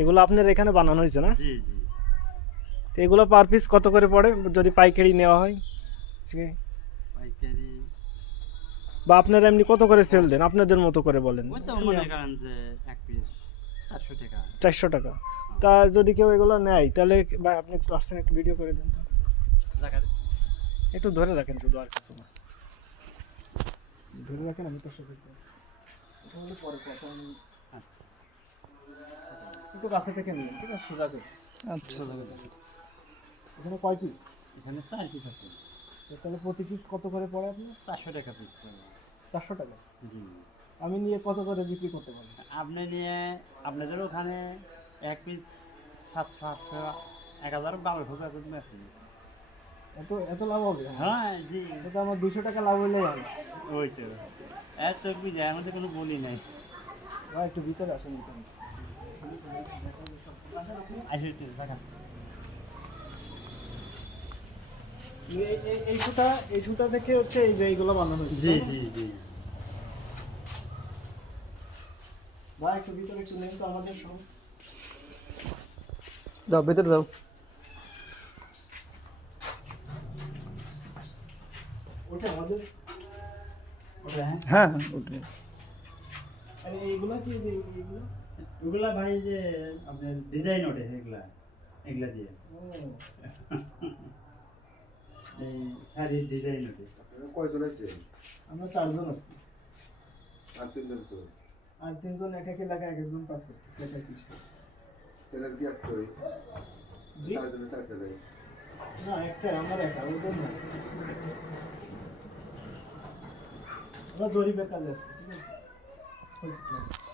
এগুলো আপনার এখানে বানানো হয়েছে না? জি জি। তো এগুলো পার পিস কত করে পড়ে যদি পাইকারি নেওয়া হয়? পাইকারি বা আপনারা এমনি কত করে সেল দেন আপনাদের মতো করে বলেন? ওই তো মনে করেন যে এক পিস 400 টাকা। 400 টাকা। তা যদি কেউ এগুলো নেয় তাহলে ভাই আপনি একটু আসছেন, একটু ভিডিও করে দেন তো। জায়গা একটু ধরে রাখেন শুধু, আর কিছু না। ধরে রাখেন, আমি তো সাথে তাহলে পরে কথা আমি আচ্ছা একটু কাছে থেকে নিন, ঠিক আছে? সোজা করে। আচ্ছা এখানে কয় পিস? এখানে 4 পিস আছে। তাহলে প্রতি পিস কত করে পড়ে আপনার? 400 টাকা পিস করে। 400 টাকা। জি। আমি নিয়ে কত করে বিক্রি করতে পারি? আপনি নিয়ে আপনাদের ওখানে এক পিস 700 800 1000 1200 টাকা করে আছে। এত এত লাভ হবে? হ্যাঁ জি। এটা আমার 200 টাকা লাভ হইলেই হবে। ওই তো এত কি যায়, আমাদের কোনো বলি নাই। ভাই একটু ভিতরে আসেন, ভিতরে। আসলে তো দেখা এই সুতা থেকে হচ্ছে এই যে এইগুলো বানানো হচ্ছে, জি তাই না? জি জি। ভাই একটু ভিতরে একটু নেন তো আমাদের সব। যাও ভেতরে যাও। ওটা আমাদের। ওটা হ্যাঁ হ্যাঁ হ্যাঁ ওটাই। আরে এইগুলা কি যে এইগুলো? ওগুলা ভাই যে আপনার ডিজাইন ওঠে এগুলা, এগুলা দিয়ে ও, এই শাড়ির ডিজাইন ওঠে। কয়জন আছে? আমরা 4 জন আছি। আর 3 জন তো। আর 3 জন এক এক এলাকায় এক একজন কাজ করতেছে, এক এক বিষয়। ছেলের কি একটাই? জি? 4 জনের 4 ছেলে। না, একটাই, আমার একা, ওদের না। আমরা জরিপের কাজে আছি, ঠিক আছে?